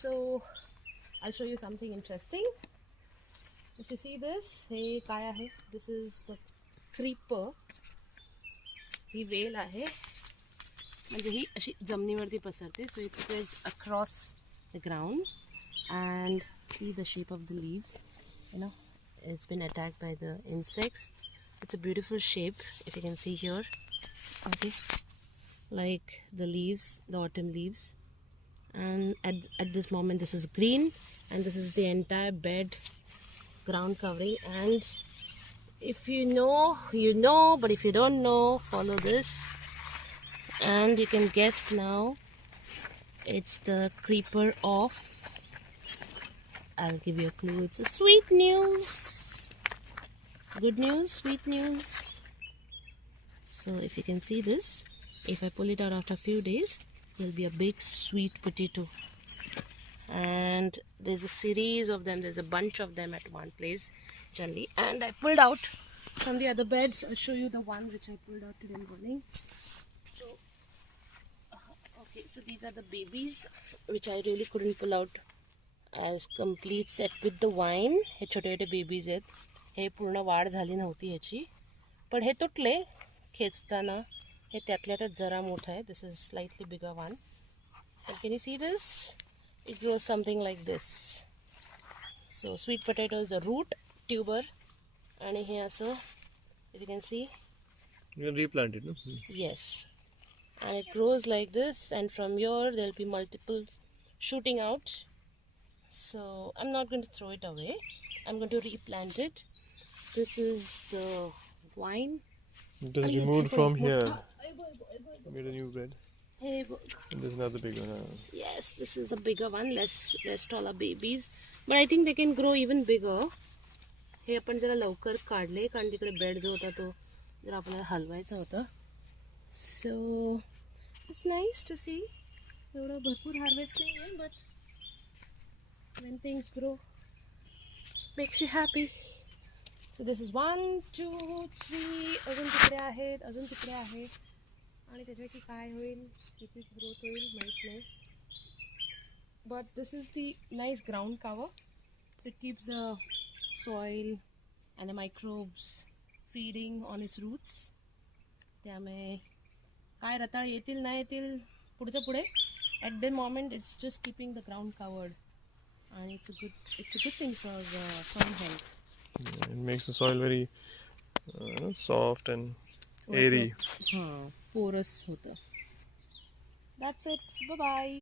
So I'll show you something interesting. If you see this, hey kaya hai. This is the creeper. He well आहे, म्हणजे ही अशी जमिनीवरती पसरते. So it spreads across the ground and see the shape of the leaves. You know, it's been attacked by the insects. It's a beautiful shape if you can see here. Okay, like the leaves, the autumn leaves. And at this moment this is green, and this is the entire bed, ground covering. And if you know, you know, but if you don't know, follow this and you can guess now. It's the creeper of, I'll give you a clue, it's a sweet news, good news, sweet news. So if you can see this, if I pull it out after a few days, there'll be a big sweet potato. And there's a series of them, there's a bunch of them at one place generally. And I pulled out from the other beds. I'll show you the one which I pulled out today morning. So okay, so these are the babies which I really couldn't pull out as complete set with the wine. हे छोटे छोटे babies आहेत, हे पूर्ण वाढ झाली नव्हती ह्याची, पण हे तुटले खेचताना. हे त्यातल्या त्यात जरा मोठं आहे. This is slightly bigger one. And can you see this? It grows something like this. So sweet potato is the root, tuber, and here also, if you can see, you can replant it, no? yes, and it grows like this, and from here there will be multiples shooting out. So I'm not going to throw it away, I'm going to replant it. This is the vine. It is removed from here. Made a new bed. Hey, And there's another big one. yes, this is the bigger one. Rest all are babies, but I think they can grow even bigger. हे आपण जरा लवकर काढले कारण तिकडे bed जो होता तो जरा आपल्याला हलवायचा होता. So it's nice to see. एवढं भरपूर हार्वेस्ट नाही आहे, but when things grow makes you happy. So this is 1, 2, 3. अजून तिकडे आहेत, अजून तिकडे आहेत, आणि त्याच्यापैकी काय होईल, किती ग्रोथ होईल माहीत नाही. But this is the nice ground cover, so it keeps the soil and the microbes feeding on its roots. त्यामुळे काय रताळ येतील नाही येतील पुढचं पुढे, at the moment it's just keeping the ground covered, and it's a good thing for soil health. Yeah, it makes the soil very soft and airy. porous होतं. That's it. Bye bye.